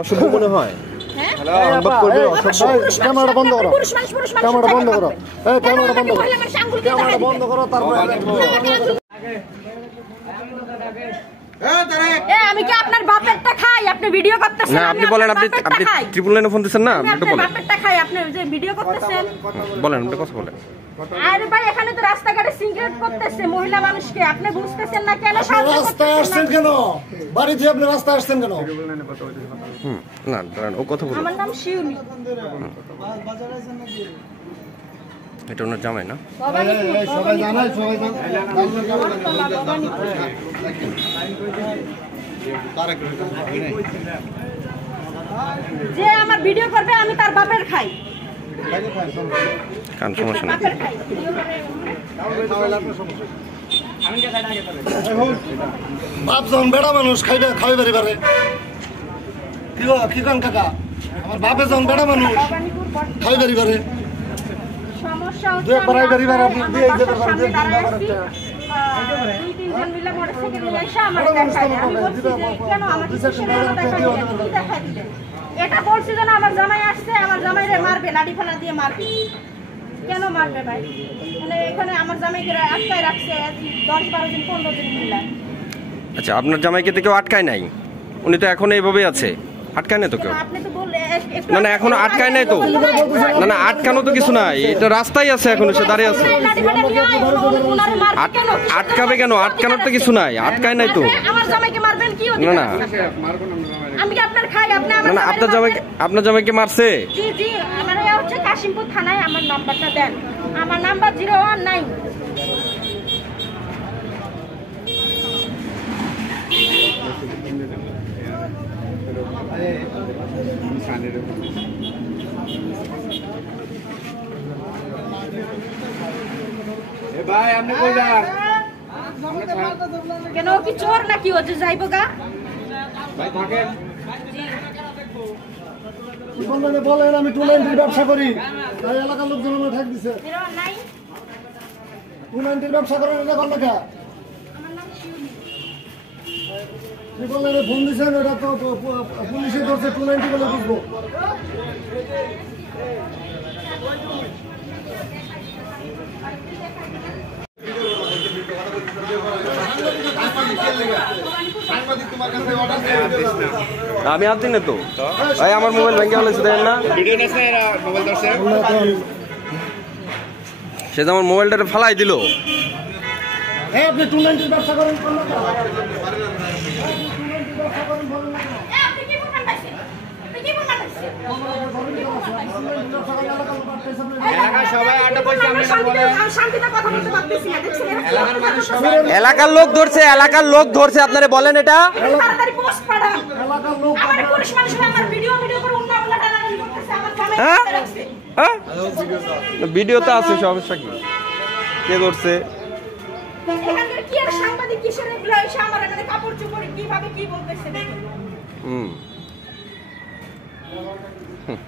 অসভ্য মনে হয়। ক্যামেরাটা বন্ধ করো, ক্যামেরাটা বন্ধ করো, এই ক্যামেরাটা বন্ধ করো, ক্যামেরাটা বন্ধ করো। তারপরে আমি কি আপনার বাপেরটা খাই? আপনি ভিডিও করতেছেন? না আপনি বলেন, আপনি ট্রিপল লাইনে ফোন দিচ্ছেন না, আপনি বলেন বাপেরটা খাই, আপনি যে ভিডিও করতেছেন বলেন, আপনি কথা বলেন। আরে ভাই এখানে তো রাস্তাঘাটে সিগারেট করতেছে মহিলা মানুষকে, আপনি বুঝতেছেন না কেন? রাস্তায় আসছেন কেন? বাড়ি থেকে আপনি রাস্তায় আসছেন কেন? না দাঁড়ান, ও কথা বলুন। আমার নাম শিউলি। এটা ওনার জামাই না? সবাই জানাই, সবাই যে আমার ভিডিও করবে আমি তার বাপের খাই। কান সমস্যা না। বাপ যখন বেড়া মানুষ খাইবে পারি পারে কি কান কাকা? আমার বাপে যখন বেড়া মানুষ খাই পারি পারে। সমস্যা হচ্ছে দুই একবার আইবারই বার আপনি দিয়ে যেতে পারেন। দুই তিনজন মিলে মোটরসাইকেল নিয়ে এসে আমার দেখায়। আমি বলছি যে কেন আমার দেখাই দিলেন? এটা বলছি যেন আমার জামাই আসছে, আমার জামাইরে মারবে, লাঠি ফালা দিয়ে মারবে। কেন মারবে ভাই? মানে এখানে আমার জামাইকে আটকায় রাখছে 10-12 দিন 15 দিন মিলে। আচ্ছা, আপনার জামাইকে তো কেউ আটকায় নাই, উনি তো এখন এইভাবেই আছে, আটকায় নাই তো কেউ? আপনি তো বললে না না এখনো আটকায় নাই তো। না না আটকানো তো কিছু নাই, এটা রাস্তায় আছে, এখন সে দাঁড়িয়ে আছে। আটকাবে কেন? আটকানোর তো কিছু নাই, আটকায় নাই তো। আমার জামাইকে মারবেন কি? না না আমি কি আপনার খাই? আপনি আমার না আপনার জামাইকে মারছে? জি জি, আমার হচ্ছে কাশিমপুর থানায়। আমার নাম্বারটা দেন। আমার নাম্বার 019। ভাই আপনি কই যান? কেন কি চোর নাকি? ও যে যাইবো গা? ভাই থাকেন। বলেন আমি 290 ব্যবসা করি, তাই এলাকার লোকজন আমার ঠেক দিছে। 019 290 ব্যবসা করেন এটা কোন টাকা? আমার নাম শিউলি। কি বললেন ফোন দিছেন? এটা তো পুলিশে ধরছে, 290 বলে বুঝবো। আমি আছি না তো ভাই, আমার মোবাইল ভেঙে ফেলেছে দেখেন না? ভিডিও নেছ না এরা মোবাইল ধরছে? সে তো আমার মোবাইলটা ফালাই দিল। হ্যাঁ আপনি 290 ব্যবসা করেন কোন টাকা? আপনি কি ফোন পাইছেন? আপনি কি ফোন পাইছেন? এলাকার সবাই আটক হইছে, আপনি না বলেন। আমি শান্তিতে কথা বলতে পারতেছি না, দেখছেন? এলাকার মানুষ সবাই এলাকার লোক ধরছে, এলাকার লোক ধরছে, আপনারা বলেন এটা? তাড়াতাড়ি পোস্ট পাঠান। এলাকার লোক আমার পুলিশ মানুষরা আমার ভিডিও করে উল্টা টানাটানি করতেছে, আমার জামাই হ্যাঁ? রাখছে। হ্যাঁ ভিডিওতে আছে, সমস্যা কি? কে ধরছে? এখানকার কি আর সাংবাদিক কিসের এগুলো এসে আমার এখানে কাপড় চোপড় কিভাবে কি বলতেছে দেখুন। হুম হুম